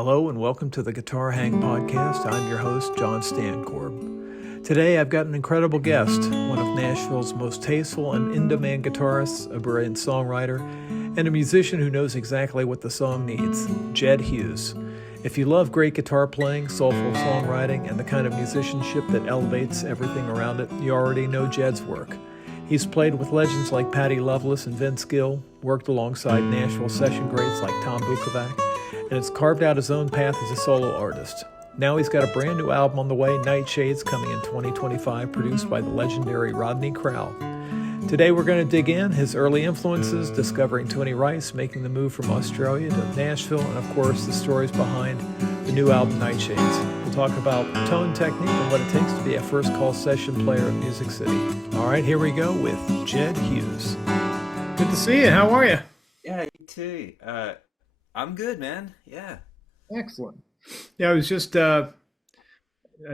Hello and welcome to the Guitar Hang Podcast. I'm your host, Jon Stankorb. Today I've got an incredible guest, one of Nashville's most tasteful and in-demand guitarists, a brilliant songwriter, and a musician who knows exactly what the song needs, Jedd Hughes. If you love great guitar playing, soulful songwriting, and the kind of musicianship that elevates everything around it, you already know Jedd's work. He's played with legends like Loveless and Vince Gill, worked alongside Nashville session greats like Tom Bukovac, and has carved out his own path as a solo artist. Now he's got a brand new album on the way, Nightshades, coming in 2025, produced by the legendary Rodney Crowell. Today we're going to dig in his early influences, discovering Tony Rice, making the move from Australia to Nashville, and of course the stories behind the new album Nightshades. We'll talk about tone technique and what it takes to be a first call session player in Music City. All right, here we go with Jedd Hughes. Good to see you. How are you? Yeah, you too. I'm good, man. Yeah. Excellent. Yeah, I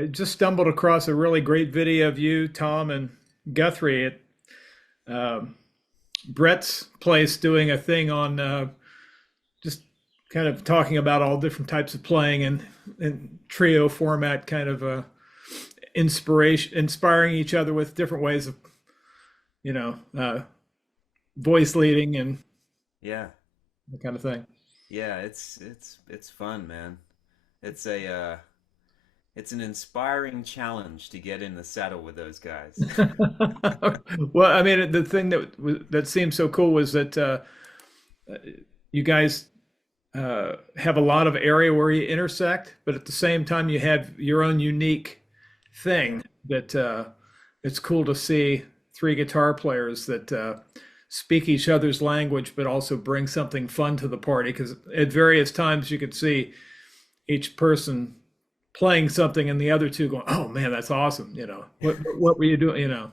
just stumbled across a really great video of you, Tom, and Guthrie at Brett's place doing a thing on just kind of talking about all different types of playing and trio format, kind of inspiring each other with different ways of, voice leading and Yeah. that kind of thing. Yeah, it's fun, man. It's it's an inspiring challenge to get in the saddle with those guys. Well, I mean, the thing that seemed so cool was that you guys have a lot of area where you intersect, but at the same time you have your own unique thing that it's cool to see three guitar players that speak each other's language, but also bring something fun to the party. Because at various times you could see each person playing something and the other two going, "Oh man, that's awesome!" What were you doing? Yeah.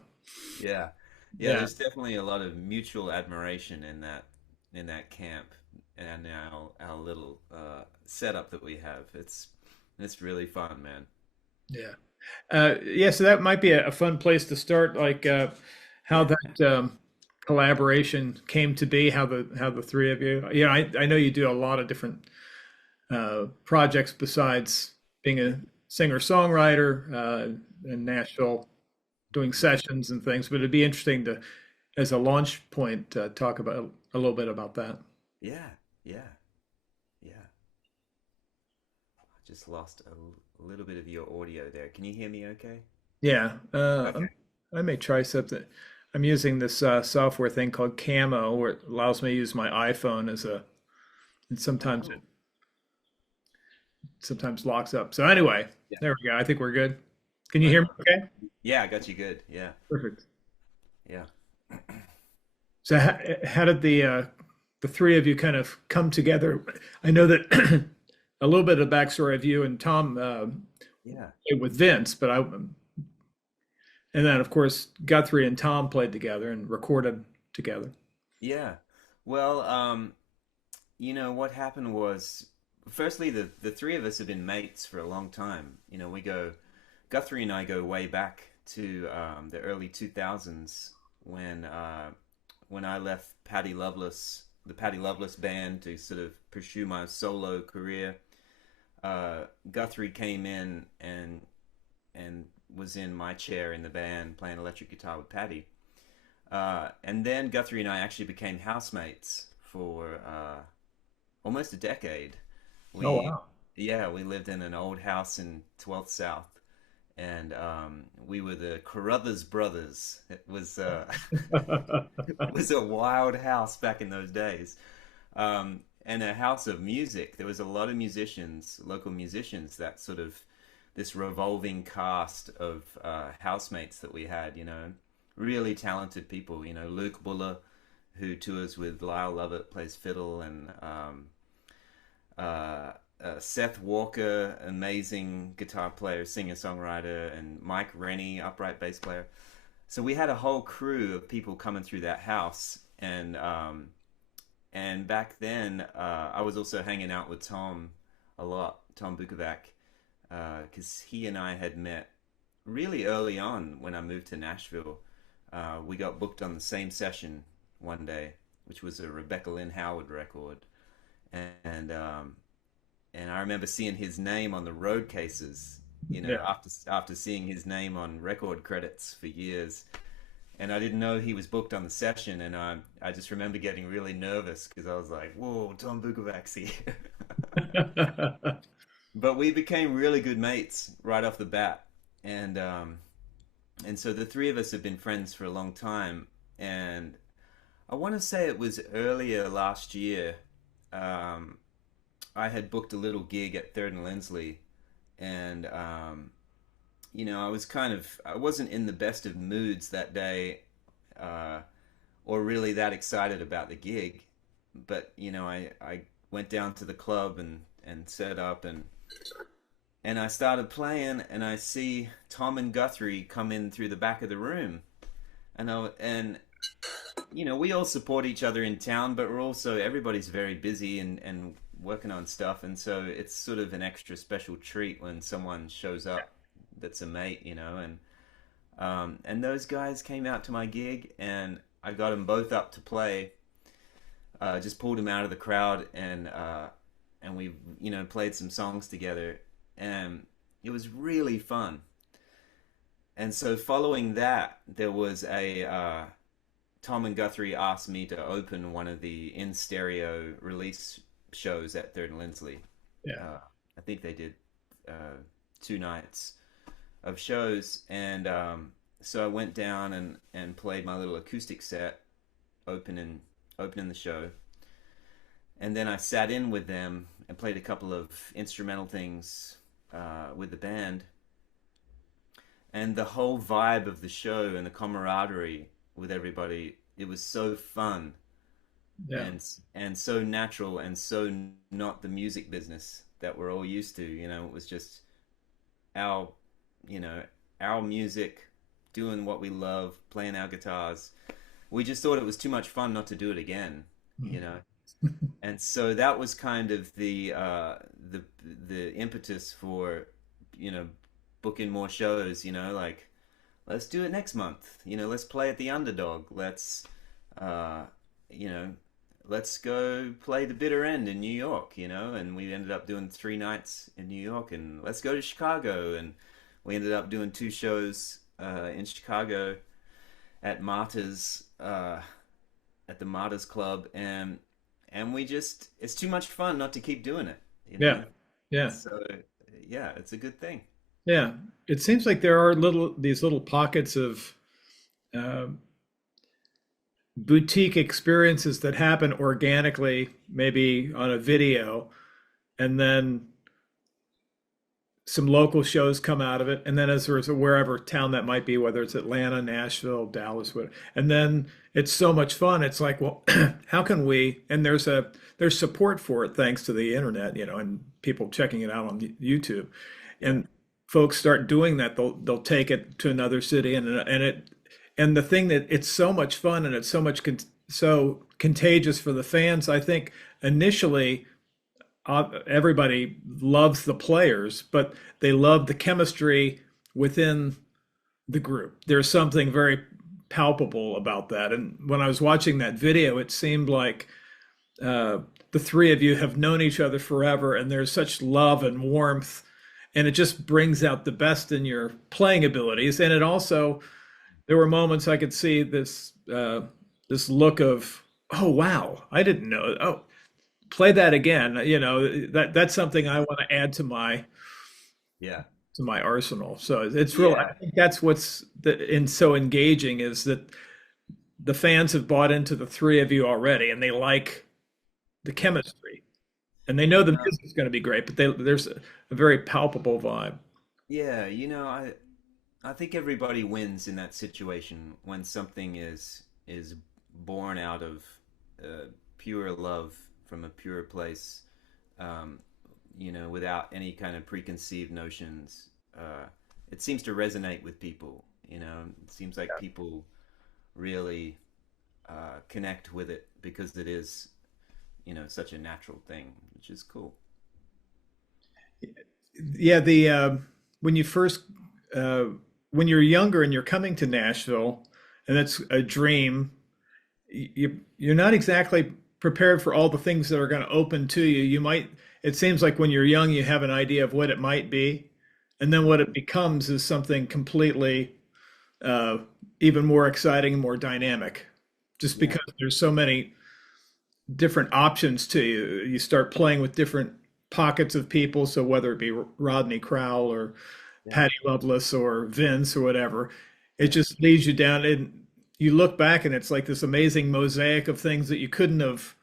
Yeah, Yeah. there's definitely a lot of mutual admiration in that camp and our little setup that we have. It's really fun, man. Yeah. Yeah. So that might be a fun place to start. Like how that collaboration came to be. How the three of you. Yeah. I know you do a lot of different projects besides being a singer-songwriter in Nashville, doing sessions and things. But it'd be interesting to, as a launch point, talk about a little bit about that. Yeah, yeah, yeah. I just lost a little bit of your audio there. Can you hear me okay? Yeah. Okay. I may try something. I'm using this software thing called Camo, where it allows me to use my iPhone as and Oh, sometimes it cool. sometimes locks up. So anyway, Yeah. there we go. I think we're good. Can you Right hear me on. okay? Yeah, I got you good. Yeah. Perfect. Yeah. So how did the three of you kind of come together? I know that a little bit of backstory of you and Tom Yeah. played with Vince, and then of course Guthrie and Tom played together and recorded together. Yeah. Well, what happened was, firstly, the three of us have been mates for a long time. Guthrie and I go way back to the early 2000s when I left the Patty Loveless band to sort of pursue my solo career. Guthrie came in and was in my chair in the band playing electric guitar with Patty. And then Guthrie and I actually became housemates for almost a decade. Oh We, wow. yeah, we lived in an old house in 12th South, and we were the Carruthers brothers. It was it was a wild house back in those days, and a house of music. There was a lot of musicians, local musicians, that sort of this revolving cast of housemates that we had. Really talented people. Luke Buller, who tours with Lyle Lovett, plays fiddle, and Seth Walker, amazing guitar player, singer-songwriter, and Mike Rennie, upright bass player. So we had a whole crew of people coming through that house, and back then I was also hanging out with Tom a lot, Tom Bukovac, because he and I had met really early on when I moved to Nashville. We got booked on the same session one day, which was a Rebecca Lynn Howard record, and and I remember seeing his name on the road cases, Yeah. after seeing his name on record credits for years. And I didn't know he was booked on the session, and I just remember getting really nervous because I was like, "Whoa, Tom Bukovac's here." But we became really good mates right off the bat, and so the three of us have been friends for a long time. And I want to say it was earlier last year. Um, I had booked a little gig at Third and Lindsley, and I wasn't in the best of moods that day, uh, or really that excited about the gig. But I went down to the club and set up, and I started playing, and I see Tom and Guthrie come in through the back of the room, and we all support each other in town, but we're also everybody's very busy and working on stuff, and so it's sort of an extra special treat when someone shows up that's a mate, and those guys came out to my gig, and I got them both up to play. Just pulled them out of the crowd, and we played some songs together, and it was really fun. And so following that, there was a Tom and Guthrie asked me to open one of the in stereo release shows at Third and Lindsley. Yeah. I think they did 2 nights of shows, and so I went down and played my little acoustic set, opening the show, and then I sat in with them and played a couple of instrumental things with the band, and the whole vibe of the show and the camaraderie with everybody, it was so fun, Yeah. and so natural, and so not the music business that we're all used to. It was just our our music, doing what we love, playing our guitars. We just thought it was too much fun not to do it again, you know. And so that was kind of the impetus for booking more shows. Like, let's do it next month. Let's play at the Underdog. Uh, you know, let's go play the Bitter End in New York. And we ended up doing 3 nights in New York, and let's go to Chicago, and we ended up doing 2 shows in Chicago at Marta's at the Marta's Club, and we just, it's too much fun not to keep doing it. Yeah. Yeah. So yeah, it's a good thing. Yeah. It seems like there are these little pockets of uh, boutique experiences that happen organically, maybe on a video, and then some local shows come out of it, and then as there's wherever town that might be, whether it's Atlanta, Nashville, Dallas, whatever, and then it's so much fun. It's like, well, how can we? And there's support for it thanks to the internet, and people checking it out on YouTube, Yeah. and folks start doing that. They'll take it to another city, and the thing that it's so much fun, and it's so contagious for the fans. I think initially everybody loves the players, but they love the chemistry within the group. There's something very palpable about that. And when I was watching that video, it seemed like the three of you have known each other forever, and there's such love and warmth, and it just brings out the best in your playing abilities. And it also, there were moments I could see this look of, oh wow, I didn't know. Oh, play that again. That's something I want to add to my Yeah. arsenal. So it's real. Yeah. I think that's what's so engaging, is that the fans have bought into the three of you already, and they like the chemistry, and they know the Uh, music's going to be great, but there's a very palpable vibe. yeah, I think everybody wins in that situation when something is born out of pure love from a pure place, um, without any kind of preconceived notions. It seems to resonate with people. It seems like people really connect with it because it is, such a natural thing, which is cool. Yeah, the when you first uh, when you're younger and you're coming to Nashville, and it's a dream, you're not exactly prepared for all the things that are going to open to you. You might, it seems like when you're young, you have an idea of what it might be. And then what it becomes is something completely uh, even more exciting and more dynamic, just Yeah. because there's so many different options to you. You start playing with different pockets of people. So whether it be Rodney Crowell or Yeah. Patty Loveless or Vince or whatever, it Yeah. just leads you down and you look back and it's like this amazing mosaic of things that you couldn't have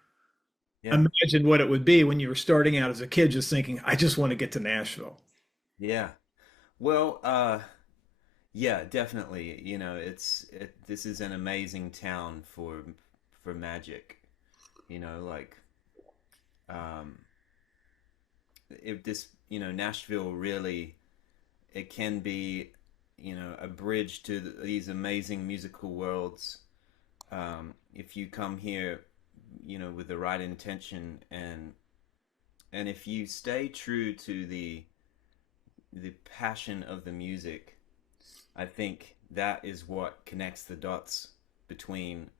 Yeah. imagined what it would be when you were starting out as a kid, just thinking, I just want to get to Nashville. Yeah. Well, yeah, definitely. This is an amazing town for magic. Like um if this, Nashville really, it can be, a bridge to these amazing musical worlds. If you come here, with the right intention, and if you stay true to the passion of the music, I think that is what connects the dots between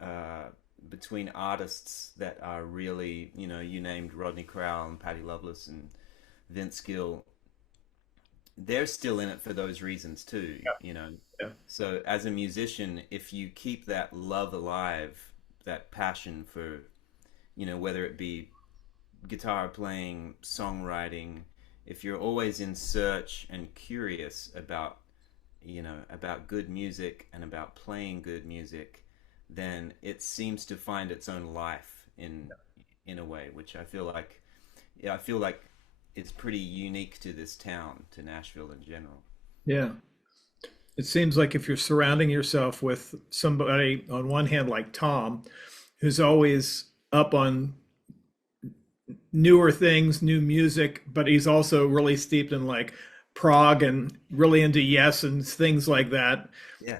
uh, between artists that are really, you named Rodney Crowell and Patty Loveless and Vince Gill. They're still in it for those reasons too, Yeah. So as a musician, if you keep that love alive, that passion for, whether it be guitar playing, songwriting, if you're always in search and curious about, about good music and about playing good music, then it seems to find its own life in a way, which I feel like, yeah, I feel like it's pretty unique to this town, to Nashville in general. Yeah. It seems like if you're surrounding yourself with somebody on one hand like Tom, who's always up on newer things, new music, but he's also really steeped in like prog and really into Yes and things like that. Yeah,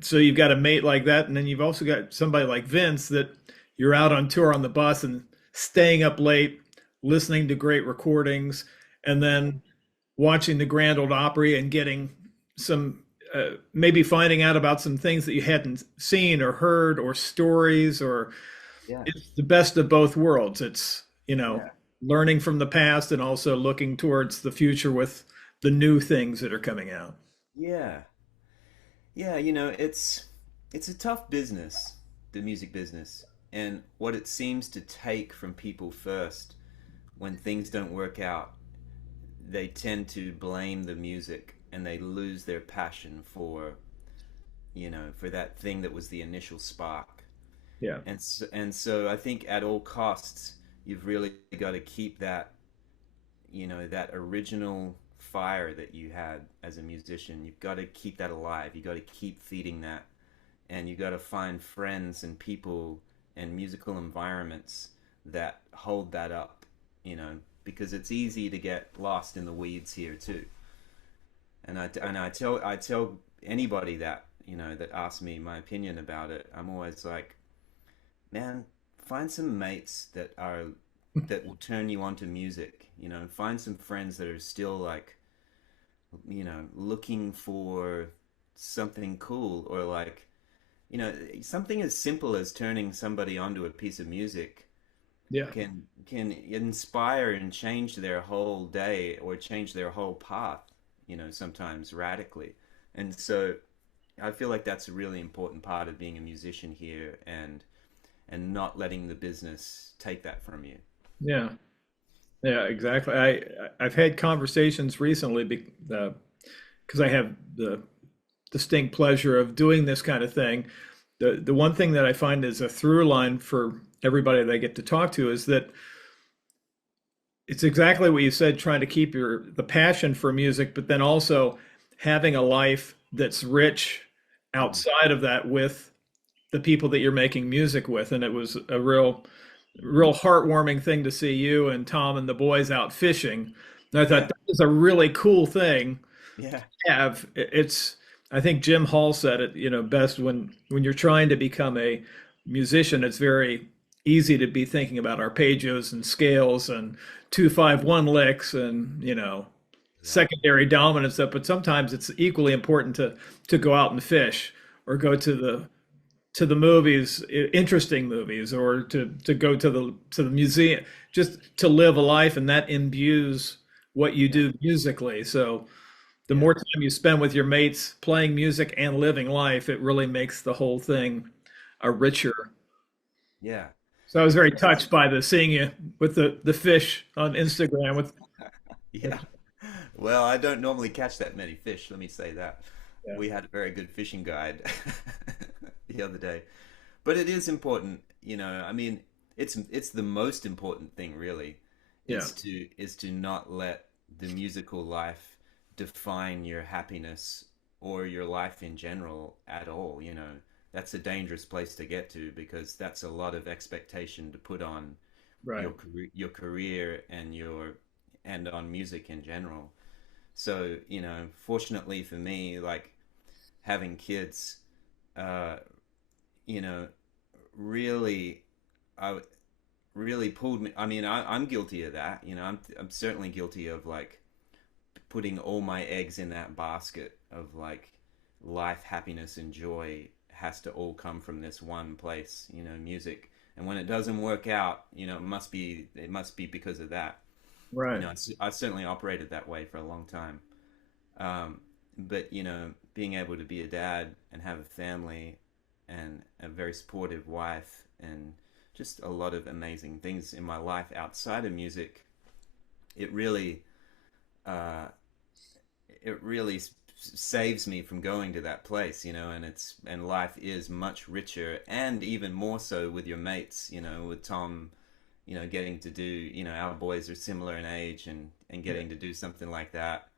So you've got a mate like that, and then you've also got somebody like Vince that you're out on tour on the bus and staying up late, listening to great recordings, and yeah, then watching the Grand Ole Opry and getting some maybe finding out about some things that you hadn't seen or heard or stories or yeah, it's the best of both worlds. It's, yeah, learning from the past and also looking towards the future with the new things that are coming out. yeah, yeah. It's a tough business, the music business, and what it seems to take from people first when things don't work out, they tend to blame the music and they lose their passion for that thing that was the initial spark. Yeah. And so I think at all costs, you've really got to keep that original fire that you had as a musician. You've got to keep that alive. You got to keep feeding that, and you got to find friends and people and musical environments that hold that up. Because it's easy to get lost in the weeds here too. And I tell anybody that that asks me my opinion about it, I'm always like, man, find some mates that will turn you on to music. Find some friends that are still like, looking for something cool, or like, something as simple as turning somebody onto a piece of music Yeah. can inspire and change their whole day or change their whole path, sometimes radically. And so I feel like that's a really important part of being a musician here, and not letting the business take that from you. Yeah. Yeah, exactly. I've had conversations recently because I have the distinct pleasure of doing this kind of thing. The one thing that I find is a through line for everybody that I get to talk to is that it's exactly what you said, trying to keep the passion for music, but then also having a life that's rich Mm. outside of that with the people that you're making music with. And it was a real heartwarming thing to see you and Tom and the boys out fishing. And I thought Yeah, that was a really cool thing yeah, to have. It's I think Jim Hall said it, best when you're trying to become a musician, it's very easy to be thinking about arpeggios and scales and 2-5-1 licks and, exactly. secondary dominant stuff, but sometimes it's equally important to go out and fish or go to the to the movies, interesting movies, or to go to the museum, just to live a life, and that imbues what you Yeah, do musically. So the yeah, more time you spend with your mates playing music and living life, it really makes the whole thing a richer. yeah. So I was very It's touched by the seeing you with the fish on Instagram with yeah. Well, I don't normally catch that many fish, let me say that. yeah, We had a very good fishing guide the other day. But it is important, I mean, it's the most important thing really yeah, is to not let the musical life define your happiness or your life in general at all. That's a dangerous place to get to because that's a lot of expectation to put on right, your career and on music in general. So, fortunately for me, like having kids, uh, you know, really, I really pulled me. I mean, I'm guilty of that. I'm certainly guilty of like putting all my eggs in that basket of like life, happiness, and joy has to all come from this one place, music. And when it doesn't work out, it must be because of that. right. I certainly operated that way for a long time. But being able to be a dad and have a family and a very supportive wife and just a lot of amazing things in my life outside of music, it really, uh, it really saves me from going to that place, and life is much richer and even more so with your mates, with Tom, getting to do, our boys are similar in age and Yeah, getting to do something like that,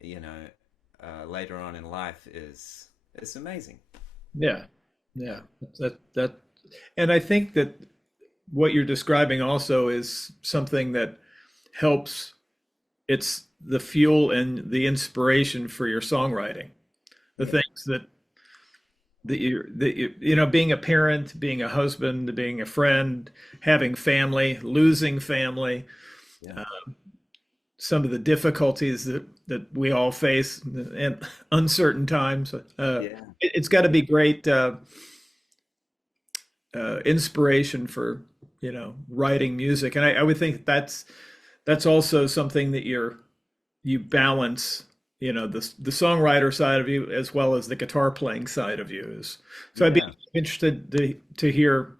you know, later on in life is it's amazing. yeah, yeah. That, and I think that what you're describing also is something that helps. It's the fuel and the inspiration for your songwriting. The Yeah, things that being a parent, being a husband, being a friend, having family, losing family, yeah, uh, some of the difficulties that we all face and uncertain times. yeah, It's got to be great inspiration for writing music, and I would think that's also something that you balance. The songwriter side of you as well as the guitar playing side of you is. So I'd be yeah, interested to hear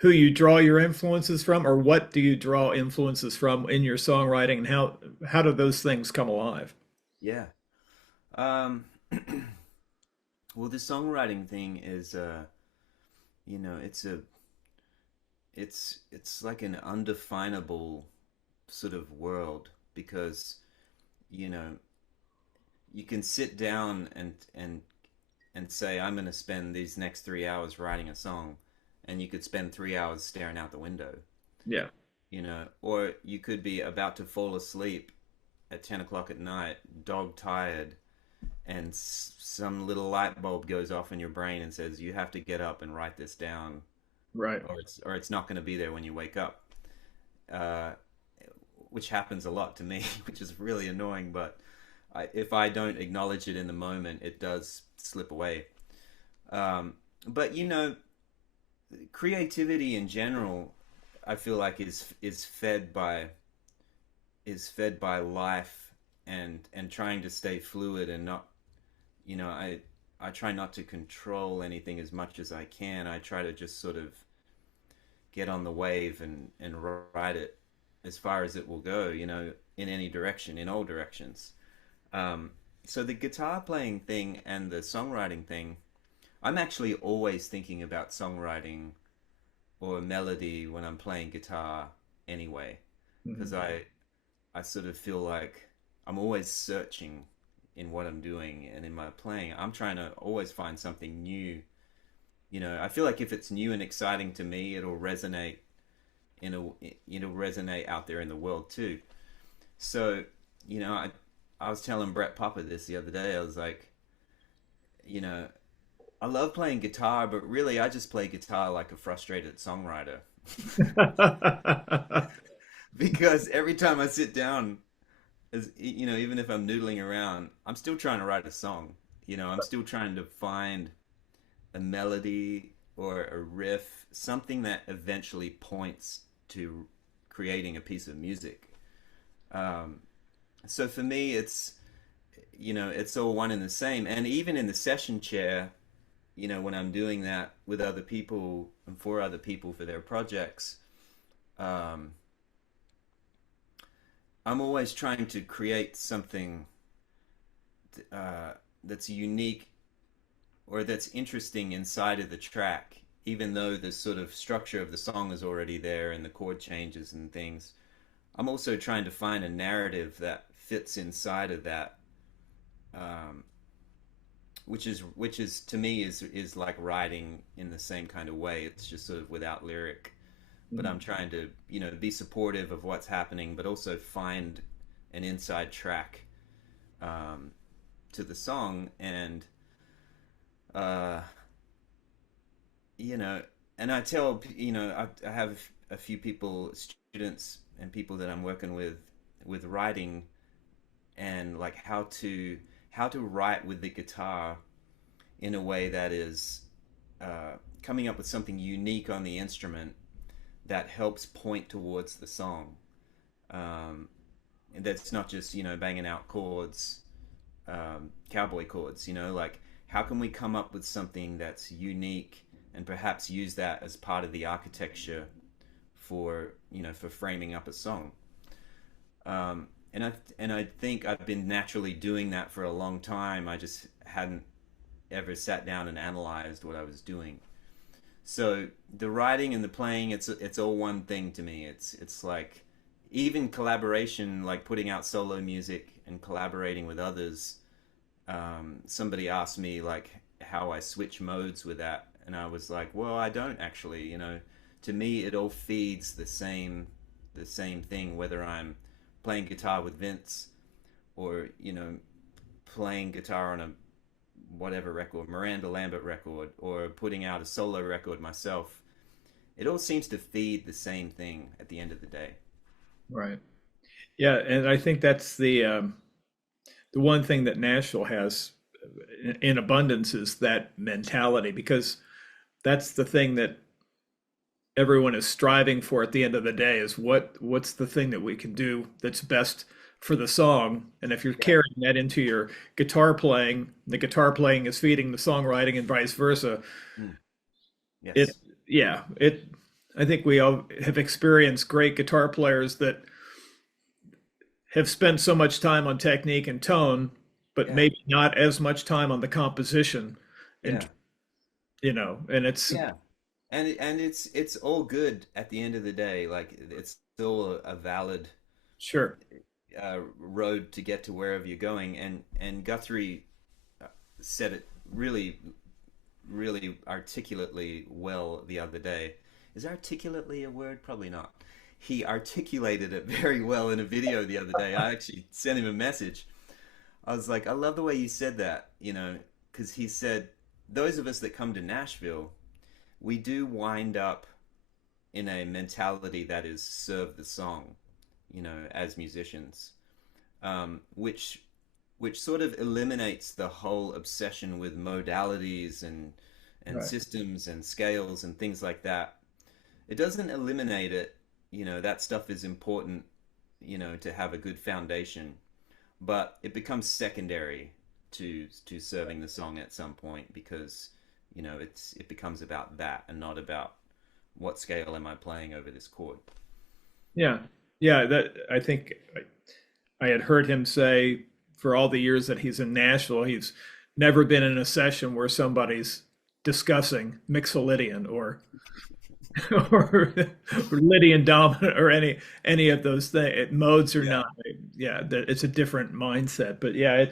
who you draw your influences from, or what do you draw influences from in your songwriting, and how do those things come alive? yeah. Um, well, the songwriting thing is, it's it's like an undefinable sort of world because you know you can sit down and say I'm going to spend these next 3 hours writing a song, and you could spend 3 hours staring out the window, Yeah, or you could be about to fall asleep at 10 o'clock at night, dog tired, and some little light bulb goes off in your brain and says you have to get up and write this down, right. or it's not going to be there when you wake up. Uh, which happens a lot to me, which is really annoying. But if I don't acknowledge it in the moment, it does slip away. But creativity in general, I feel like is fed by life and trying to stay fluid and not, I try not to control anything as much as I can. I try to just sort of get on the wave and ride it as far as it will go, in any direction, in all directions. Um, so the guitar playing thing and the songwriting thing, I'm actually always thinking about songwriting or melody when I'm playing guitar anyway, because Mhm. I sort of feel like I'm always searching in what I'm doing and in my playing. I'm trying to always find something new. I feel like if it's new and exciting to me, in a it'll resonate out there in the world too. So, I was telling Brett Papa this the other day. I was like, you know, I love playing guitar, but really I just play guitar like a frustrated songwriter. Because every time I sit down, even if I'm noodling around, I'm still trying to write a song. I'm still trying to find a melody or a riff, something that eventually points to creating a piece of music. Um, so for me, it's all one and the same. And even in the session chair, when I'm doing that with other people and for other people for their projects, um, I'm always trying to create something that's unique or that's interesting inside of the track, even though the sort of structure of the song is already there and the chord changes and things. I'm also trying to find a narrative that fits inside of that, um, which is to me is like writing in the same kind of way. It's just sort of without lyric, but I'm trying to be supportive of what's happening, but also find an inside track um, to the song, and uh, you know, and I tell I have a few people, students and people that I'm working with writing and like how to write with the guitar in a way that is coming up with something unique on the instrument that helps point towards the song. Um, and that's not just banging out chords, cowboy chords. Like how can we come up with something that's unique and perhaps use that as part of the architecture for for framing up a song. And I think I've been naturally doing that for a long time. I just hadn't ever sat down and analyzed what I was doing. So the writing and the playing, it's all one thing to me. It's like even collaboration, like putting out solo music and collaborating with others. Somebody asked me like how I switch modes with that, and I was like, well, I don't actually. To me, it all feeds the same thing, whether I'm playing guitar with Vince or playing guitar on a whatever record, Miranda Lambert record, or putting out a solo record myself. It all seems to feed the same thing at the end of the day. Right. Yeah, and I think that's the one thing that Nashville has in abundance is that mentality, because that's the thing that everyone is striving for at the end of the day is what's the thing that we can do that's best for the song. And if you're Yeah. carrying that into your guitar playing, the guitar playing is feeding the songwriting and vice versa. Mm. It Yes. yeah, it I think we all have experienced great guitar players that have spent so much time on technique and tone, but Yeah. maybe not as much time on the composition. And Yeah. and it's Yeah. And it's all good at the end of the day. Like it's still a valid sure. road to get to wherever you're going. And Guthrie said it really, really articulately well the other day. Is articulately a word? Probably not. He articulated it very well in a video the other day. I actually sent him a message. I was like, I love the way you said that, because he said, those of us that come to Nashville, we do wind up in a mentality that is serve the song, as musicians, which sort of eliminates the whole obsession with modalities and Right. systems and scales and things like that. It doesn't eliminate it. That stuff is important, to have a good foundation, but it becomes secondary to serving the song at some point because it becomes about that and not about what scale am I playing over this chord. Yeah. Yeah, that I think I had heard him say for all the years that he's in Nashville, he's never been in a session where somebody's discussing Mixolydian or or, or Lydian dominant or any of those things modes or Yeah, not. Yeah, that it's a different mindset. But yeah,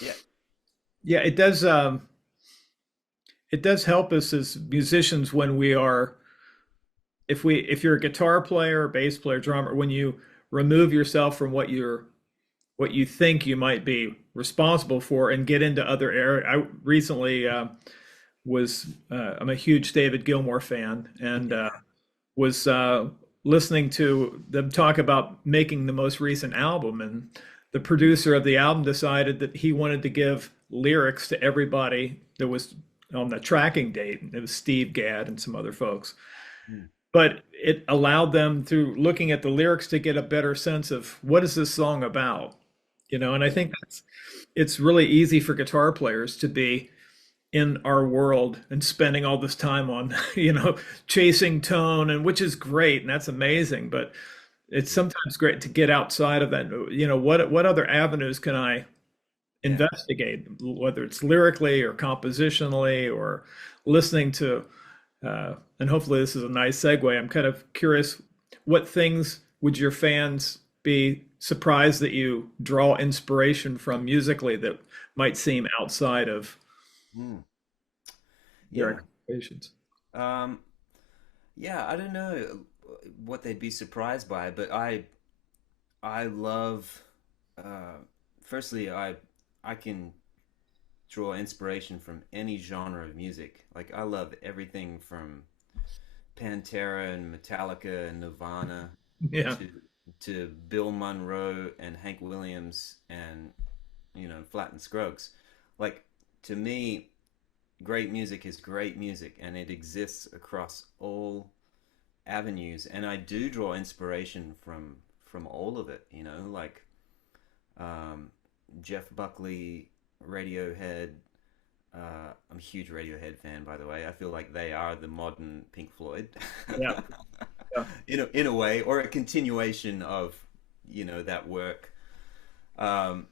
yeah, yeah, it does help us as musicians when we are if you're a guitar player, bass player, drummer, when you remove yourself from what you think you might be responsible for and get into other areas. I recently was I'm a huge David Gilmour fan and yeah, was listening to them talk about making the most recent album, and the producer of the album decided that he wanted to give lyrics to everybody that was on the tracking date. It was Steve Gadd and some other folks. Mm. But it allowed them through looking at the lyrics to get a better sense of what is this song about, and I Yeah. think it's really easy for guitar players to be in our world and spending all this time on, chasing tone, and which is great and that's amazing, but it's Yeah. sometimes great to get outside of that. What other avenues can I Yeah. investigate, whether it's lyrically or compositionally or listening to, and hopefully this is a nice segue. I'm kind of curious, what things would your fans be surprised that you draw inspiration from musically that might seem outside of Mm. their Yeah. expectations? Um, yeah, I don't know what they'd be surprised by, but I love uh firstly I can draw inspiration from any genre of music. Like I love everything from Pantera and Metallica and Nirvana Yeah. to Bill Monroe and Hank Williams and Flat and Scruggs. Like to me, great music is great music, and it exists across all avenues. And I do draw inspiration from all of it. Like um, Jeff Buckley, Radiohead. I'm a huge Radiohead fan, by the way. I feel like they are the modern Pink Floyd, Yeah. Yeah. in a way, or a continuation of that work. Um,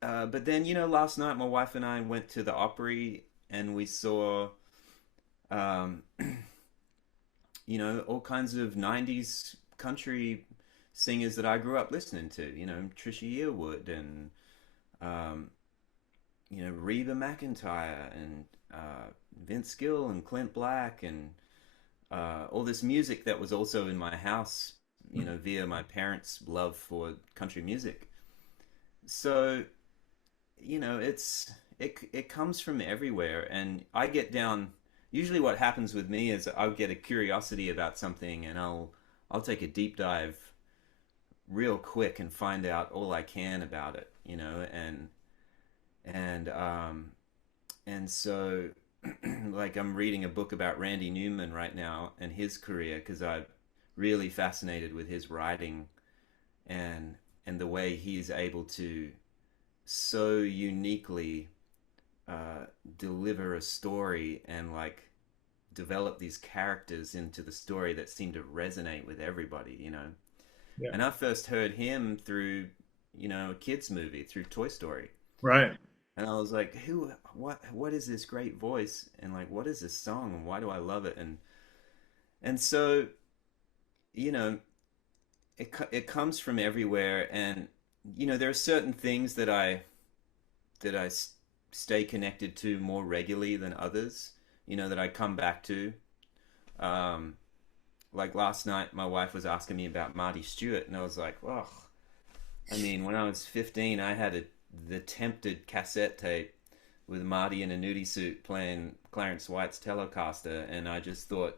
but then last night my wife and I went to the Opry, and we saw um, all kinds of '90s country singers that I grew up listening to. Trisha Yearwood and um, Reba McEntire and Vince Gill and Clint Black and all this music that was also in my house, via my parents' love for country music. So, it comes from everywhere, and I get down. Usually, what happens with me is I'll get a curiosity about something, and I'll take a deep dive real quick and find out all I can about it, and so like I'm reading a book about Randy Newman right now and his career because I'm really fascinated with his writing and the way he's able to so uniquely deliver a story and like develop these characters into the story that seem to resonate with everybody. Yeah. And I first heard him through a kids movie, through Toy Story. Right. And I was like, what is this great voice? And like, what is this song? And why do I love it? And so, you know, it comes from everywhere. And, there are certain things that I stay connected to more regularly than others, that I come back to. Um, like last night, my wife was asking me about Marty Stewart, and I was like, oh, I mean, when I was 15, I had the tempted cassette tape with Marty in a nudie suit playing Clarence White's Telecaster, and I just thought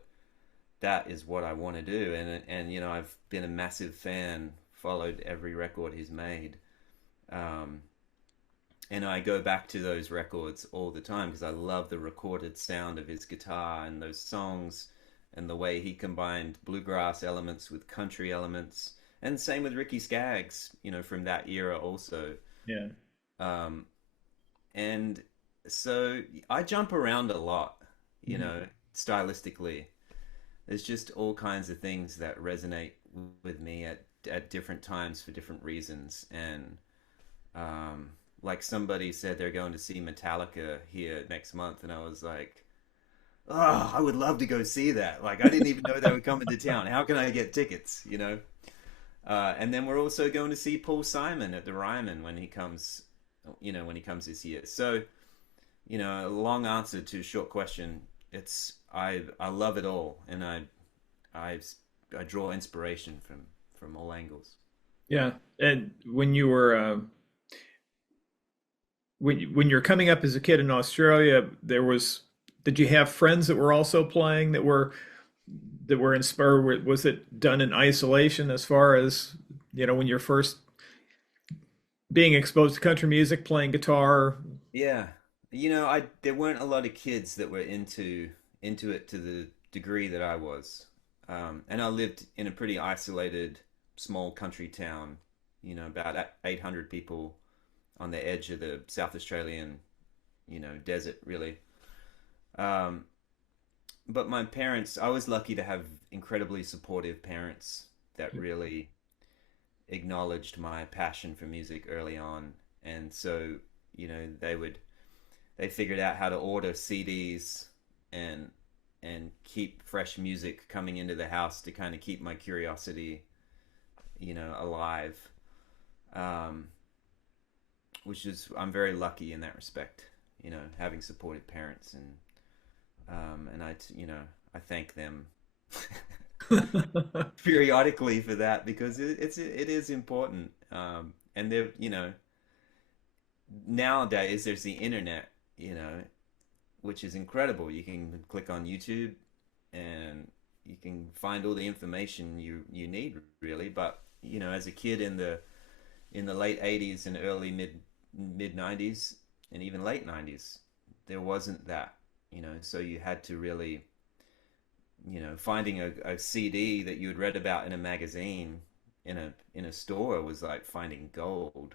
that is what I want to do. And I've been a massive fan, followed every record he's made, um, and I go back to those records all the time because I love the recorded sound of his guitar and those songs and the way he combined bluegrass elements with country elements. And same with Ricky Skaggs, from that era also. Yeah. Um, and so I jump around a lot, Mhm. stylistically. There's just all kinds of things that resonate with me at different times for different reasons. And like somebody said they're going to see Metallica here next month, and I was like, oh, I would love to go see that. Like, I didn't even know they were coming to town. How can I get tickets? And then we're also going to see Paul Simon at the Ryman when he comes, this year. So, a long answer to a short question. I love it all, and I I draw inspiration from all angles. Yeah. And when you were when you're coming up as a kid in Australia, did you have friends that were also playing that were inspired? Was it done in isolation as far as, when you're first being exposed to country music, playing guitar? Yeah. I there weren't a lot of kids that were into it to the degree that I was, and I lived in a pretty isolated, small country town. About 800 people on the edge of the South Australian, desert, really. Um, but my parents, I was lucky to have incredibly supportive parents that really acknowledged my passion for music early on, and so they figured out how to order CDs and keep fresh music coming into the house to kind of keep my curiosity, alive. Um, which is I'm very lucky in that respect, having supportive parents and I thank them periodically for that because it is important. And they're nowadays there's the internet, which is incredible. You can click on YouTube and you can find all the information you need really. But as a kid in the late '80s and early mid '90s and even late '90s, there wasn't that. So you had to really, finding a CD that you had read about in a magazine in a store was like finding gold.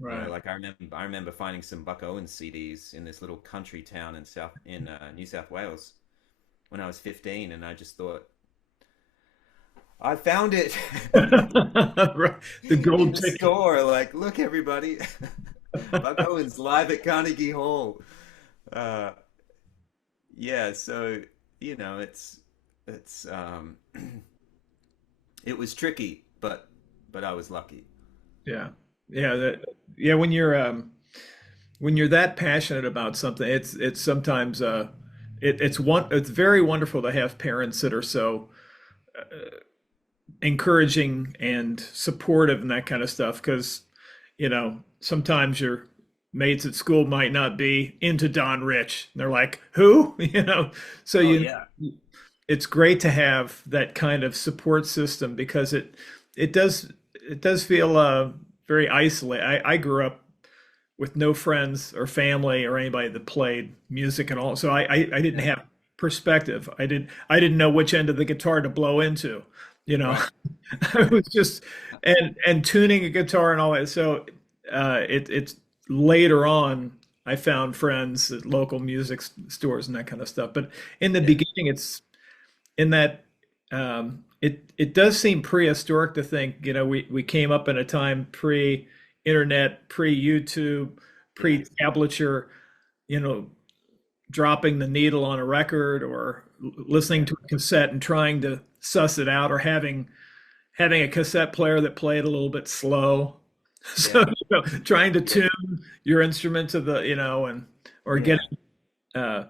Right. Like I remember finding some Buck Owens CDs in this little country town in New South Wales when I was 15, and I just thought, I found it Right. The in gold the ticket. store. Like, look, everybody, Buck Owens live at Carnegie Hall. Uh, yeah, so it's it was tricky, but I was lucky. Yeah. Yeah. Yeah. When you're that passionate about something, it's sometimes it's very wonderful to have parents that are so encouraging and supportive and that kind of stuff. Because sometimes your mates at school might not be into Don Rich. They're like, who? So Oh yeah, it's great to have that kind of support system because it does feel very isolated. I grew up with no friends or family or anybody that played music and all, so I didn't yeah, have perspective. I didn't know which end of the guitar to blow into. You know, right. I was just and tuning a guitar and all that. So it's later on I found friends at local music stores and that kind of stuff. But in the Yeah, beginning, it's in that it does seem prehistoric to think, we came up in a time pre-internet, pre-YouTube, yeah, pre-tablature, you know, dropping the needle on a record or listening yeah, to a cassette and trying to suss it out, or having a cassette player that played a little bit slow. So, yeah, trying to yeah, tune your instrument to the, and or yeah, getting uh,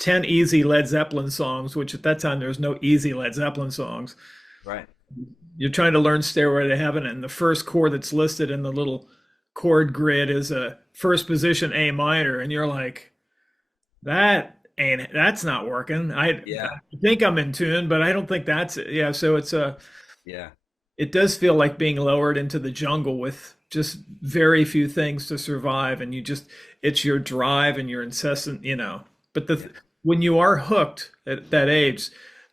10 easy Led Zeppelin songs, which at that time there was no easy Led Zeppelin songs. right. You're trying to learn Stairway to Heaven, and the first chord that's listed in the little chord grid is a first position A minor, and you're like, that's not working. I Yeah, think I'm in tune, but I don't think that's it. Yeah, so yeah, it does feel like being lowered into the jungle with just very few things to survive, and it's your drive and your incessant, but yeah, when you are hooked at that age,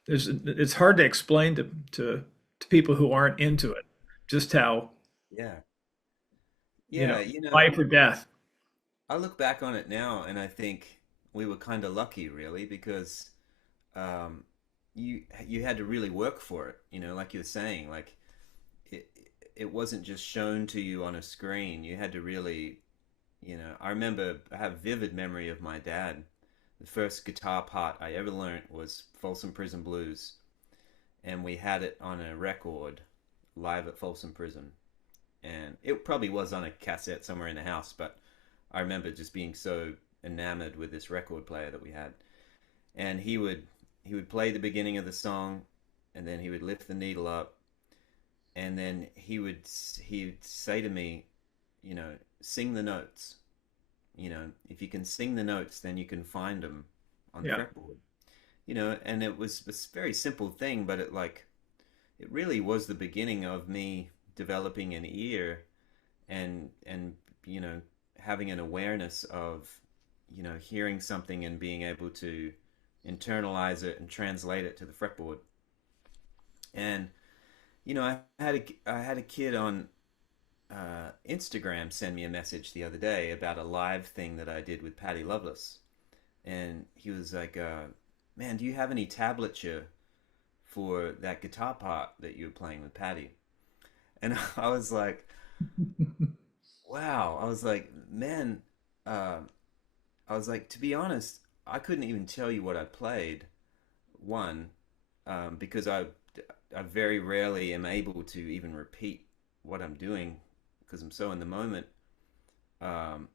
it's hard to explain to people who aren't into it just how, yeah, you know yeah. life or death. I look back on it now and I think we were kind of lucky, really, because um, you had to really work for it. Like you were saying, like it it wasn't just shown to you on a screen. You had to really, I remember I have vivid memory of my dad. The first guitar part I ever learned was Folsom Prison Blues, and we had it on a record live at Folsom Prison, and it probably was on a cassette somewhere in the house, but I remember just being so enamored with this record player that we had, and he would play the beginning of the song, and then he would lift the needle up, and then he would say to me, sing the notes. If you can sing the notes, then you can find them on the Yeah, fretboard. And it was this very simple thing, but it really was the beginning of me developing an ear and having an awareness of hearing something and being able to internalize it and translate it to the fretboard. And I had a kid on Instagram send me a message the other day about a live thing that I did with Patty Loveless, and he was like, "Man, do you have any tablature for that guitar part that you were playing with Patty?" And I was like, "Wow!" I was like, "Man," uh, I was like, "To be honest, I couldn't even tell you what I played. One, because I very rarely am able to even repeat what I'm doing because I'm so in the moment, um,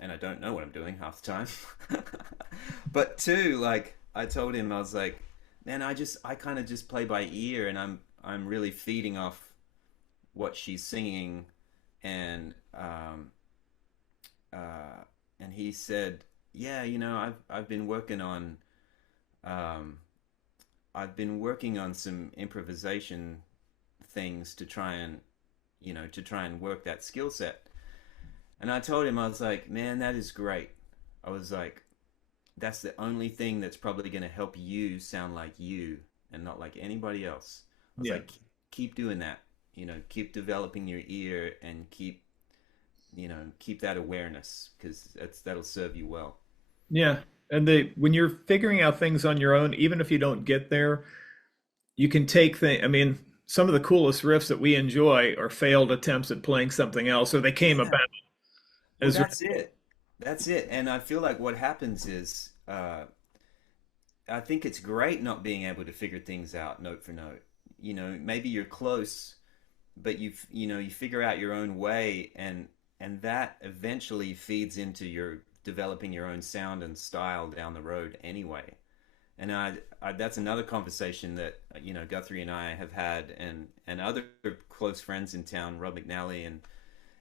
and I don't know what I'm doing half the time. But two, like I told him, I was like, man, I kind of just play by ear, and I'm really feeding off what she's singing, and and he said, yeah, I've been working on um, some improvisation things to try and work that skill set. And I told him, I was like, man, that is great. I was like, that's the only thing that's probably going to help you sound like you and not like anybody else. I was Yeah. like, keep doing that. Keep developing your ear and keep that awareness because that'll serve you well. Yeah. And when you're figuring out things on your own, even if you don't get there, you can take things. I mean, some of the coolest riffs that we enjoy are failed attempts at playing something else, or they came Yeah. about Well, as that's it. That's it. And I feel like what happens is, I think it's great not being able to figure things out note for note. Maybe you're close, but you figure out your own way, and that eventually feeds into your developing your own sound and style down the road anyway. And that's another conversation that Guthrie and I have had, and other close friends in town, Rob McNally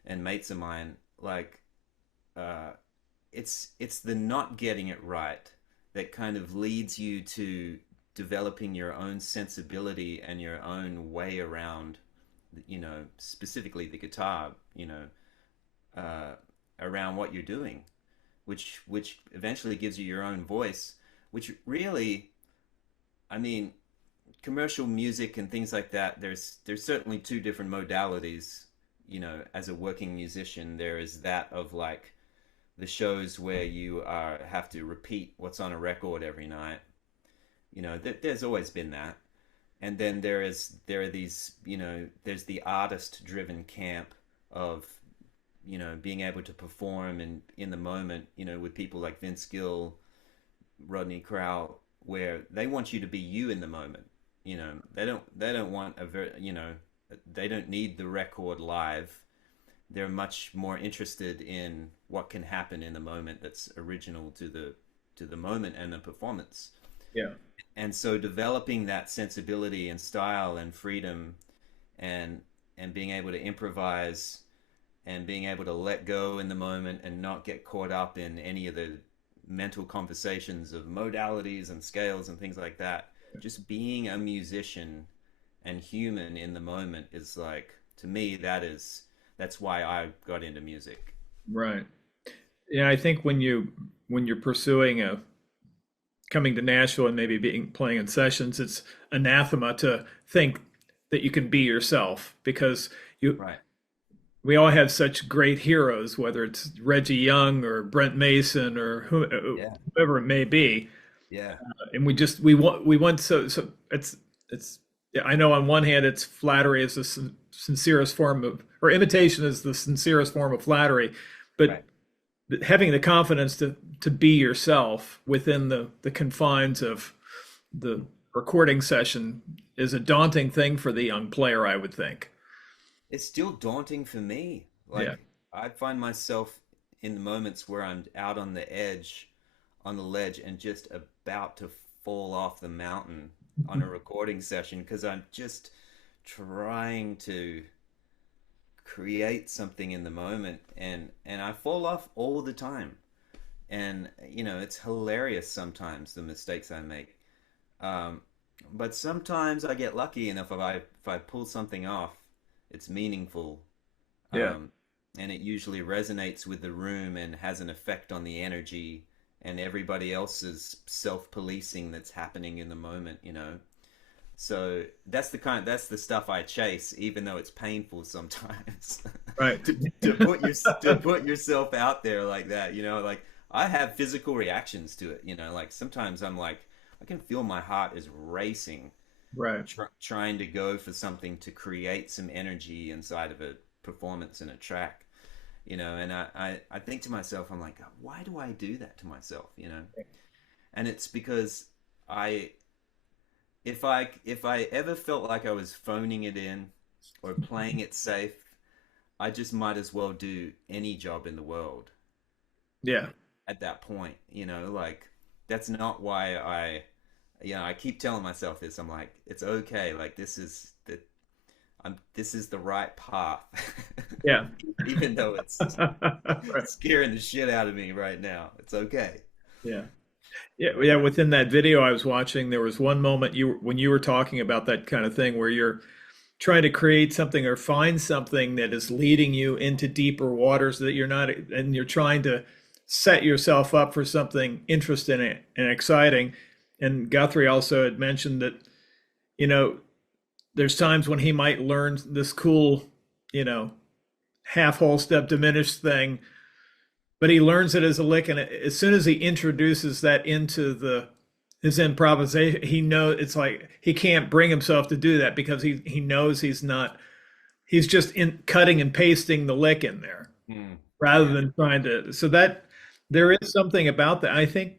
and mates of mine. Like, uh, it's the not getting it right that kind of leads you to developing your own sensibility and your own way around, specifically the guitar, uh, around what you're doing, which eventually gives you your own voice, which really, I mean, commercial music and things like that, there's certainly two different modalities. As a working musician, there is that of like the shows where you have to repeat what's on a record every night. There's always been that. And then there are these, there's the artist driven camp of being able to perform in the moment, with people like Vince Gill, Rodney Crowell, where they want you to be you in the moment. They don't want they don't need the record live. They're much more interested in what can happen in the moment that's original to the moment and the performance. yeah. And so developing that sensibility and style and freedom and being able to improvise and being able to let go in the moment and not get caught up in any of the mental conversations of modalities and scales and things like that. Just being a musician and human in the moment is like, to me, that's why I got into music. Right. Yeah, I think when you're pursuing a coming to Nashville and maybe being playing in sessions, it's anathema to think that you can be yourself because you Right. we all have such great heroes, whether it's Reggie Young or Brent Mason or Yeah. whoever it may be, Yeah. and we want so it's yeah, I know on one hand it's flattery is the sincerest form of or imitation is the sincerest form of flattery, but Right. having the confidence to be yourself within the confines of the recording session is a daunting thing for the young player, I would think. It's still daunting for me. Yeah. Like, I find myself in the moments where I'm out on the edge, on the ledge, and just about to fall off the mountain on a recording session because I'm just trying to create something in the moment, and I fall off all the time. And it's hilarious sometimes the mistakes I make. Um, but sometimes I get lucky enough if I pull something off, it's meaningful. Yeah. Um, and it usually resonates with the room and has an effect on the energy and everybody else's self-policing that's happening in the moment, you know. So that's the stuff I chase, even though it's painful sometimes. Right. To put yourself out there like that, you know, like I have physical reactions to it, you know, like sometimes I'm like I can feel my heart is racing, Right. trying to go for something to create some energy inside of a performance in a track, you know, and I think to myself, I'm like, why do I do that to myself, you know? And it's because I if I ever felt like I was phoning it in or playing it safe, I just might as well do any job in the world Yeah. at that point, you know, like that's not why you know, I keep telling myself this. I'm like, it's okay. Like this is the right path. Yeah. Even though it's Right. scaring the shit out of me right now. It's okay. Yeah. Yeah, yeah. Within that video I was watching, there was one moment when you were talking about that kind of thing where you're trying to create something or find something that is leading you into deeper waters that you're not, and you're trying to set yourself up for something interesting and exciting. And Guthrie also had mentioned that, you know, there's times when he might learn this cool, you know, half whole step diminished thing, but he learns it as a lick, and as soon as he introduces that into the his improvisation, he knows it's like he can't bring himself to do that because he knows he's just in cutting and pasting the lick in there Mm. rather Yeah. than trying to. So that there is something about that. I think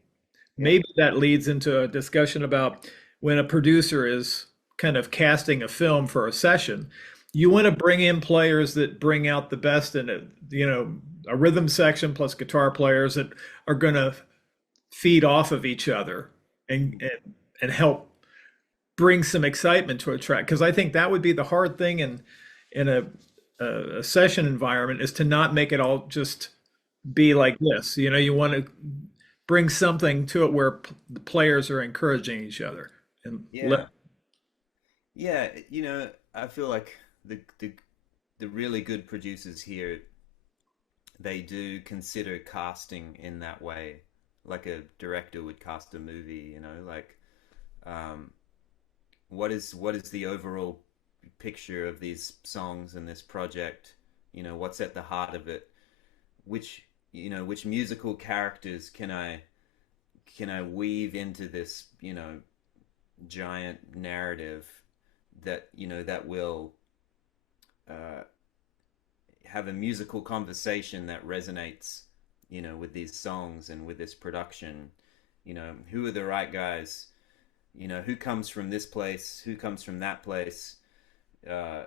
Yeah. maybe that leads into a discussion about when a producer is kind of casting a film for a session. You want to bring in players that bring out the best in it, you know, a rhythm section plus guitar players that are going to feed off of each other and help bring some excitement to a track. Because I think that would be the hard thing in a session environment is to not make it all just be like this. You know, you want to bring something to it where the players are encouraging each other and let. Yeah. Yeah. You know, I feel like the really good producers here, they do consider casting in that way, like a director would cast a movie, you know, like um, what is the overall picture of these songs and this project? You know, what's at the heart of it? Which you know, which musical characters can I weave into this, you know, giant narrative that you know that will uh, have a musical conversation that resonates, you know, with these songs and with this production. You know, who are the right guys? You know, who comes from this place? Who comes from that place? Uh,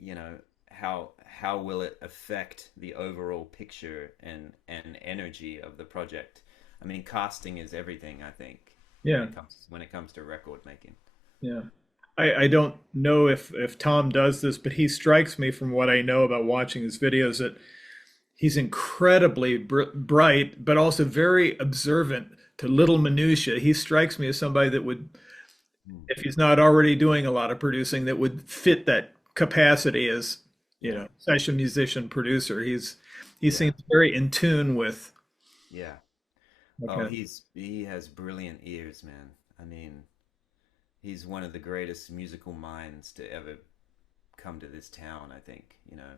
you know, how will it affect the overall picture and energy of the project? I mean, casting is everything. I think Yeah, when it comes to record making. yeah. I don't know if Tom does this, but he strikes me from what I know about watching his videos that he's incredibly bright, but also very observant to little minutia. He strikes me as somebody that would, Mm. if he's not already doing a lot of producing, that would fit that capacity as, you Yeah, know, session musician producer. He yeah, seems very in tune with. yeah. Oh, Okay. he has brilliant ears, man. I mean, he's one of the greatest musical minds to ever come to this town, I think, you know.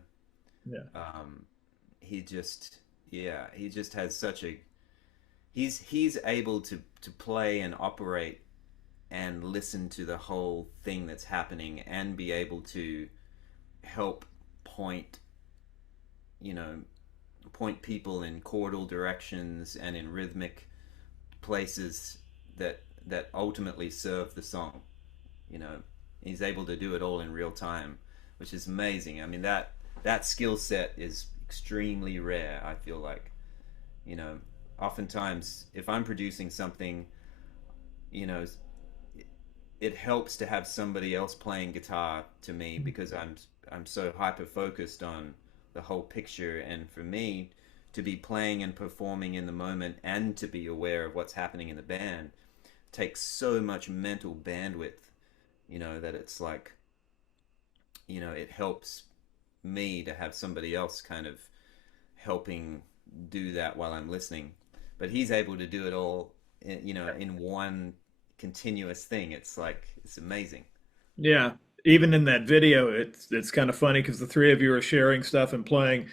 Yeah. Um, he just yeah, he just has such a he's able to play and operate and listen to the whole thing that's happening and be able to help point, you know, point people in chordal directions and in rhythmic places that ultimately serve the song. You know, he's able to do it all in real time, which is amazing. I mean that skill set is extremely rare. I feel like, you know, oftentimes if I'm producing something, you know, it helps to have somebody else playing guitar to me because I'm so hyper focused on the whole picture, and for me to be playing and performing in the moment and to be aware of what's happening in the band takes so much mental bandwidth, you know, that it's like, you know, it helps me to have somebody else kind of helping do that while I'm listening. But he's able to do it all, in one continuous thing. It's like it's amazing. Yeah. Even in that video, it's kind of funny because the three of you are sharing stuff and playing,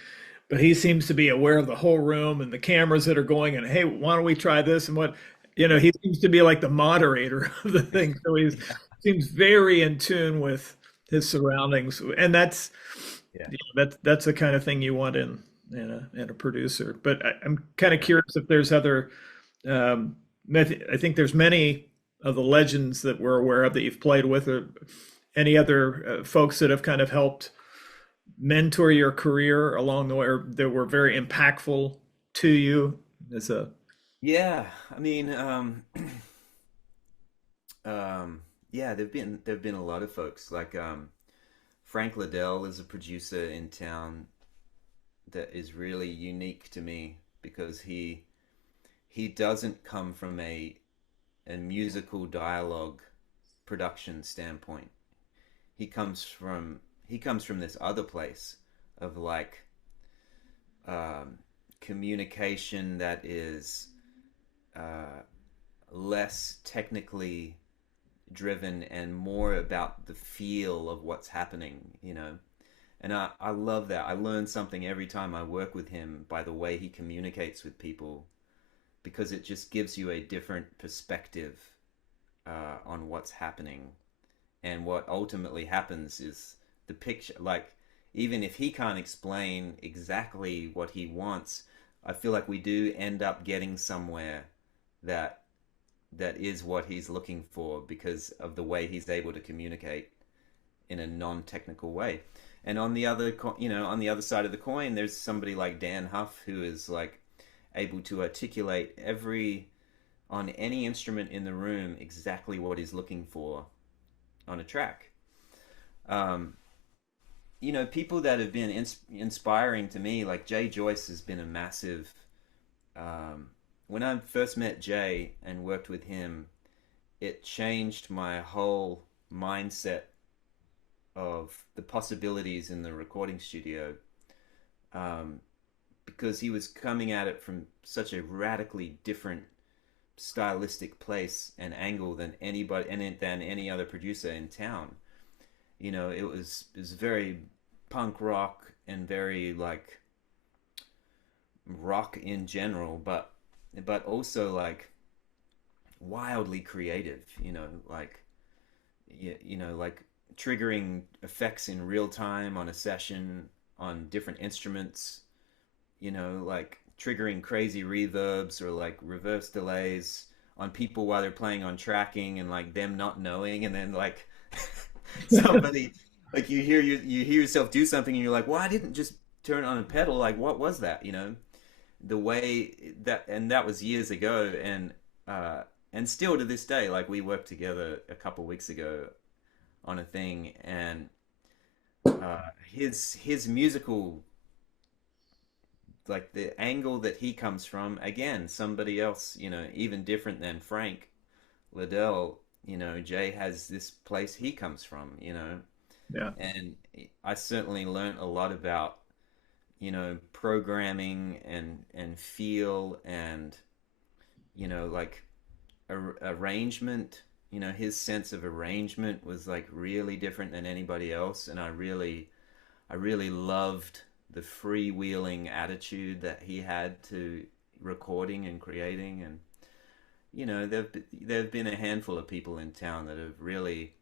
but he seems to be aware of the whole room and the cameras that are going. And hey, why don't we try this? And what, he seems to be like the moderator of the thing. So he Yeah. seems very in tune with his surroundings, and Yeah. that's the kind of thing you want in a producer. But I'm kind of curious if there's other. Um, I think there's many of the legends that we're aware of that you've played with, or any other folks that have kind of helped mentor your career along the way, or that were very impactful to you as a. Yeah, I mean, yeah, there've been a lot of folks like Frank Liddell is a producer in town that is really unique to me because he doesn't come from a musical dialogue production standpoint. He comes from this other place of like um, communication that is uh, less technically driven and more about the feel of what's happening. And I love that. I learn something every time I work with him by the way he communicates with people because it just gives you a different perspective on what's happening. And what ultimately happens is the picture, like, even if he can't explain exactly what he wants, I feel like we do end up getting somewhere that that is what he's looking for because of the way he's able to communicate in a non-technical way. And on the other side of the coin, there's somebody like Dan Huff who is like able to articulate every on any instrument in the room exactly what he's looking for on a track. Um, People that have been inspiring to me, like Jay Joyce, has been a massive. Um, when I first met Jay and worked with him, it changed my whole mindset of the possibilities in the recording studio. Um, because he was coming at it from such a radically different stylistic place and angle than anybody and than any other producer in town. It was very punk rock and very like rock in general, but also like wildly creative. Like triggering effects in real time on a session on different instruments. Like triggering crazy reverbs or like reverse delays on people while they're playing on tracking and like them not knowing, and then like somebody like you hear yourself do something and you're like, well, I didn't just turn on a pedal, like what was that? The way that was years ago, and still to this day, like we worked together a couple weeks ago on a thing, and his musical, like the angle that he comes from, again, somebody else, even different than Frank Liddell. Jay has this place he comes from. Yeah. And I certainly learned a lot about, programming and feel and, like arrangement. His sense of arrangement was like really different than anybody else, and I really loved the freewheeling attitude that he had to recording and creating. And there've been a handful of people in town that have really,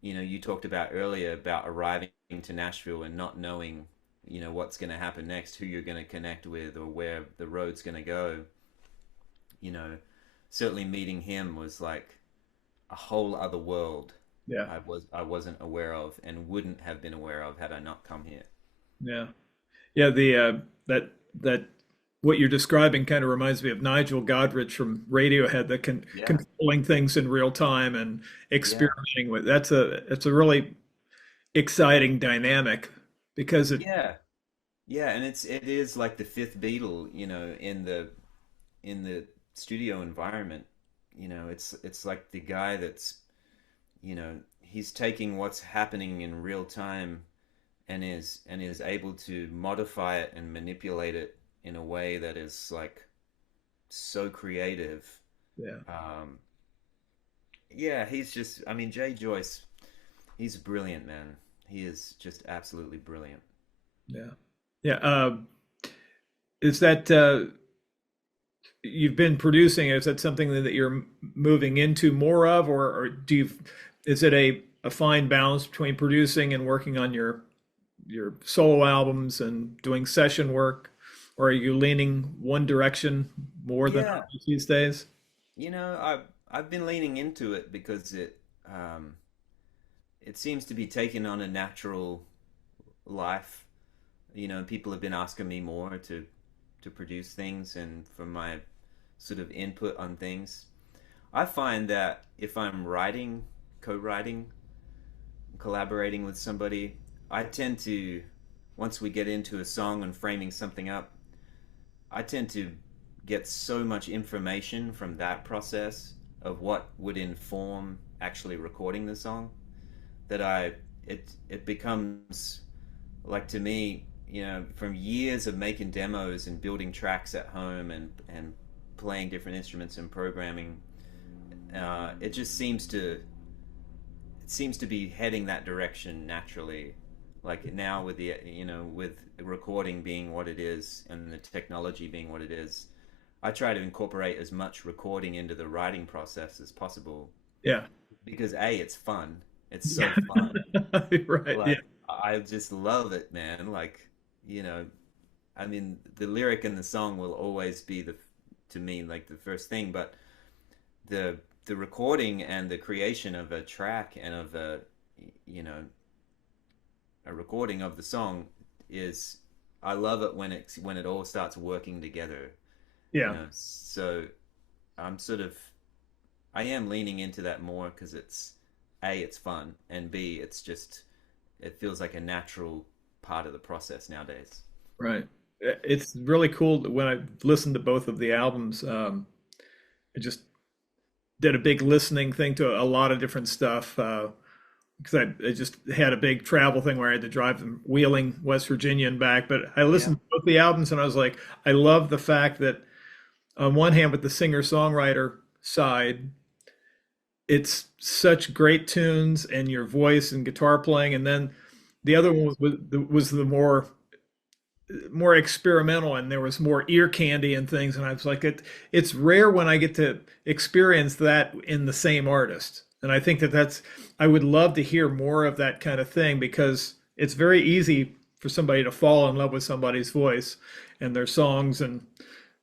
you talked about earlier about arriving to Nashville and not knowing, what's going to happen next, who you're going to connect with, or where the road's going to go. you know Certainly meeting him was like a whole other world. Yeah. I wasn't aware of and wouldn't have been aware of had I not come here. Yeah. Yeah. The that what you're describing kind of reminds me of Nigel Godrich from Radiohead, that Yeah, controlling things in real time and yeah, experimenting with. That's a really exciting dynamic because it. yeah, yeah. And it is like the fifth Beatle, in the studio environment. It's like the guy that's, he's taking what's happening in real time and is able to modify it and manipulate it in a way that is like so creative. Yeah. Um, yeah, he's just, I mean, Jay Joyce, he's brilliant, man. He is just absolutely brilliant. Yeah. Yeah. Is that you've been producing? Is that something that you're moving into more of, or do you? Is it a fine balance between producing and working on your solo albums and doing session work, or are you leaning one direction more than Yeah, others these days? I've been leaning into it because it seems to be taking on a natural life. People have been asking me more to produce things and for my sort of input on things. I find that if I'm writing, co-writing, collaborating with somebody, I tend to, once we get into a song and framing something up, I tend to get so much information from that process of what would inform actually recording the song that it becomes like, to me, from years of making demos and building tracks at home and playing different instruments and programming, it just seems to be heading that direction naturally. Like now with the with recording being what it is and the technology being what it is, I try to incorporate as much recording into the writing process as possible Yeah. because it's fun. It's so Yeah. fun. Right. Yeah. Like I just love it, man. Like, you know, I mean, the lyric and the song will always be the to me like the first thing, but the the recording and the creation of a track and of you know a recording of the song is, I love it when it all starts working together, Yeah. so I'm sort of, I am leaning into that more because it's fun, and B, it feels like a natural part of the process nowadays. Right. It's really cool that when I listened to both of the albums. I just did a big listening thing to a lot of different stuff because I just had a big travel thing where I had to drive from Wheeling, West Virginia, and back. But I Yeah, listened to both the albums and I was like, I love the fact that on one hand, with the singer-songwriter side, it's such great tunes and your voice and guitar playing, and then the other one was the more experimental and there was more ear candy and things, and I was like, it's rare when I get to experience that in the same artist, and I think that's, I would love to hear more of that kind of thing because it's very easy for somebody to fall in love with somebody's voice and their songs, and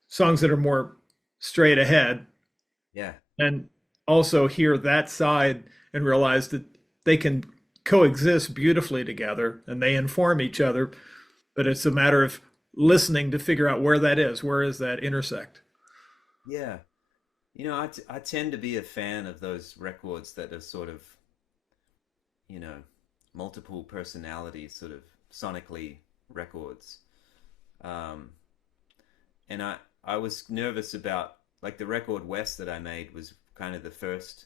songs that are more straight ahead, yeah, and also hear that side and realize that they can coexist beautifully together and they inform each other, but it's a matter of listening to figure out where that is. Where is that intersect? yeah. I tend to be a fan of those records that are sort of, you know, multiple personalities, sort of sonically records. Um, and I was nervous about, like, the record West that I made was kind of the first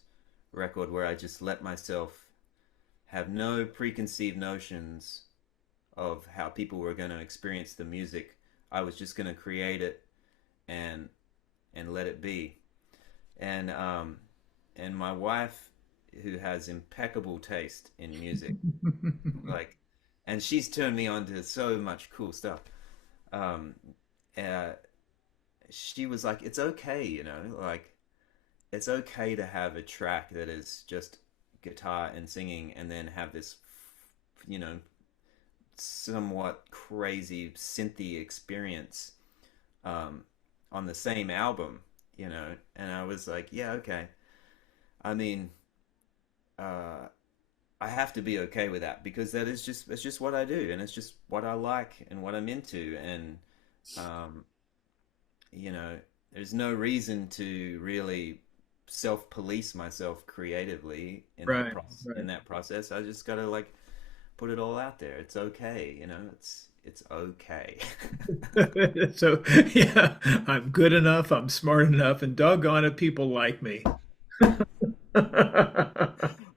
record where I just let myself have no preconceived notions of how people were going to experience the music. I was just going to create it and let it be. And my wife, who has impeccable taste in music, like, and she's turned me on to so much cool stuff. Um, uh, she was like, "It's okay, like it's okay to have a track that is just guitar and singing, and then have this, you know, somewhat crazy synthy experience um, on the same album, And I was like, yeah, okay. I mean, uh, I have to be okay with that because it's just what I do, and it's just what I like and what I'm into, and um, you know, there's no reason to really self-police myself creatively Right, in right. that process. I just gotta like put it all out there. It's okay, it's okay. So yeah, I'm good enough, I'm smart enough, and doggone it, people like me.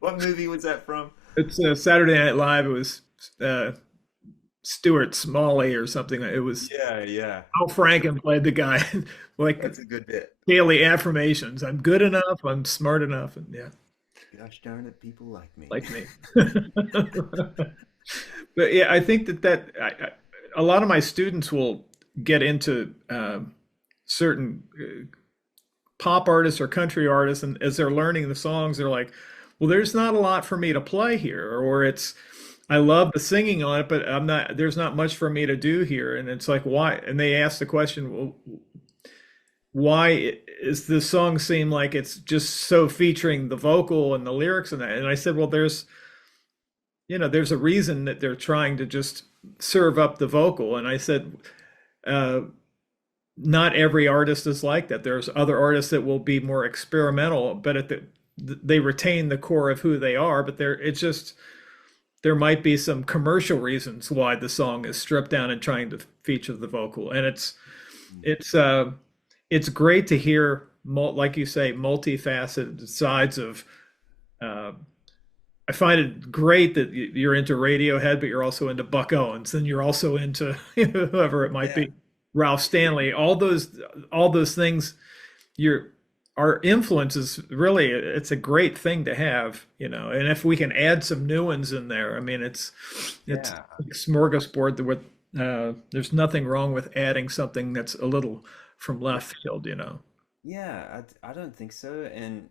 What movie was that from? It's Saturday Night Live. It was uh, Stuart Smalley or something. It was Yeah, yeah. Al Franken played the guy, like That's a good bit. daily affirmations. I'm good enough. I'm smart enough. And yeah, Gosh darn it, people like me. like me. But yeah, I think a lot of my students will get into certain pop artists or country artists, and as they're learning the songs, they're like, "Well, there's not a lot for me to play here," or it's, "I love the singing on it, but I'm not. There's not much for me to do here." And it's like, why? And they ask the question, "Well, why is this song seem like it's just so featuring the vocal and the lyrics and that?" And I said, "Well, there's a reason that they're trying to just serve up the vocal." And I said, uh, not every artist is like that. There's other artists that will be more experimental, but they retain the core of who they are. But there might be some commercial reasons why the song is stripped down and trying to feature the vocal. And it's great to hear, like you say, multifaceted sides of. I find it great that you're into Radiohead, but you're also into Buck Owens, and you're also into whoever it might Yeah. be, Ralph Stanley. All those things. Our influences, really, it's a great thing to have, And if we can add some new ones in there, I mean, it's Yeah. a smorgasbord. There's nothing wrong with adding something that's a little from left field. Yeah, I don't think so. And,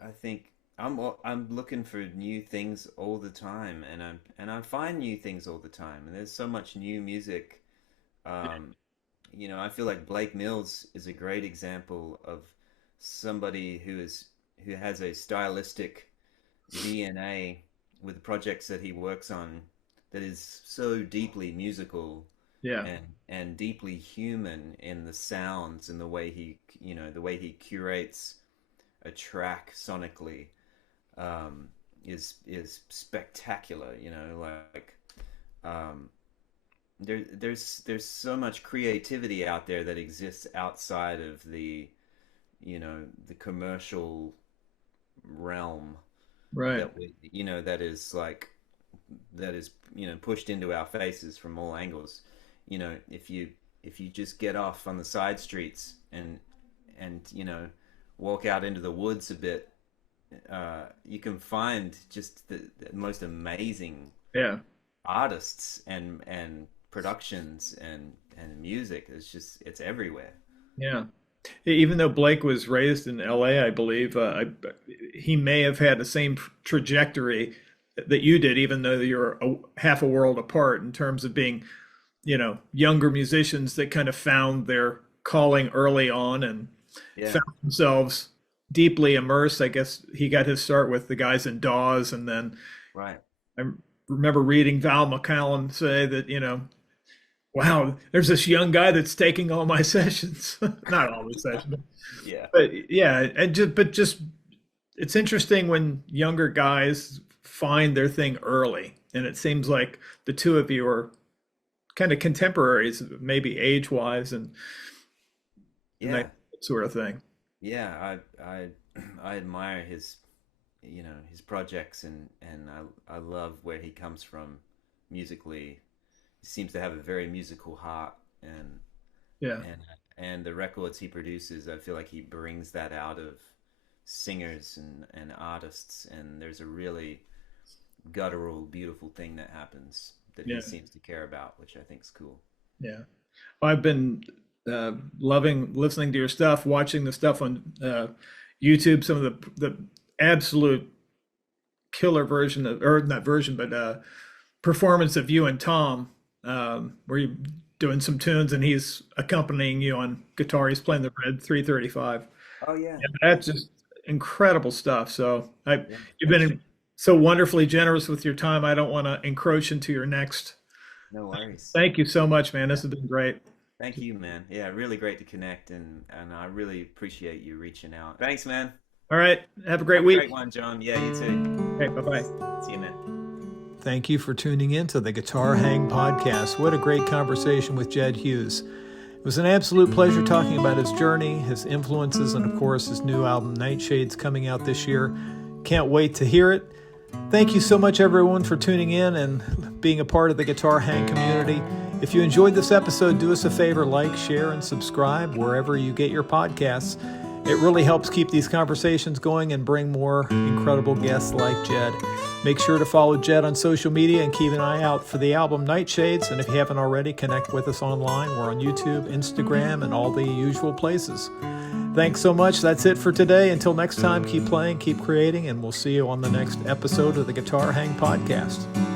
I think I'm looking for new things all the time, and I find new things all the time. And there's so much new music. Um, I feel like Blake Mills is a great example of somebody who has a stylistic DNA with the projects that he works on that is so deeply musical Yeah, and deeply human in the sounds and the way he curates a track sonically, is spectacular. Um, there's so much creativity out there that exists outside of the commercial realm right. that is pushed into our faces from all angles. If you just get off on the side streets and walk out into the woods a bit, you can find just the most amazing Yeah, artists and productions and music. It's everywhere. yeah. Even though Blake was raised in L.A., I believe, he may have had the same trajectory that you did, even though you're half a world apart in terms of being, younger musicians that kind of found their calling early on and Yeah, found themselves deeply immersed. I guess he got his start with the guys in Dawes, and then right. I remember reading Val McCallum say that, wow, there's this young guy that's taking all my sessions. Not all the sessions, Yeah. but yeah, just it's interesting when younger guys find their thing early, and it seems like the two of you are kind of contemporaries, maybe age-wise, and that Yeah. sort of thing. Yeah, I admire his projects, and I love where he comes from musically. He seems to have a very musical heart, Yeah, and and the records he produces, I feel like he brings that out of singers and artists, and there's a really guttural, beautiful thing that happens that he yeah, seems to care about, which I think is cool. yeah. I've been loving listening to your stuff, watching the stuff on YouTube. Some of the absolute killer version of, or not version, but performance of you and Tom, where you're doing some tunes and he's accompanying you on guitar. He's playing the Red 335. Oh yeah, And that's just incredible stuff. So yeah. you've Thank you. been so wonderfully generous with your time. I don't want to encroach into your next. No worries. Thank you so much, man. Yeah. This has been great. Thank you, man. Yeah, really great to connect, and I really appreciate you reaching out. Thanks, man. All right. Have a great Have a great week. one, John. Yeah, you too. Okay. Bye bye. See you, man. Thank you for tuning in to the Guitar Hang podcast. What a great conversation with Jedd Hughes. It was an absolute pleasure talking about his journey, his influences, and of course his new album Nightshades coming out this year. Can't wait to hear it. Thank you so much everyone for tuning in, and being a part of the Guitar Hang community. If you enjoyed this episode, do us a favor, like, share, and subscribe wherever you get your podcasts. It really helps keep these conversations going and bring more incredible guests like Jedd. Make sure to follow Jedd on social media and keep an eye out for the album Nightshades. And if you haven't already, connect with us online. We're on YouTube, Instagram, and all the usual places. Thanks so much. That's it for today. Until next time, keep playing, keep creating, and we'll see you on the next episode of the Guitar Hang Podcast.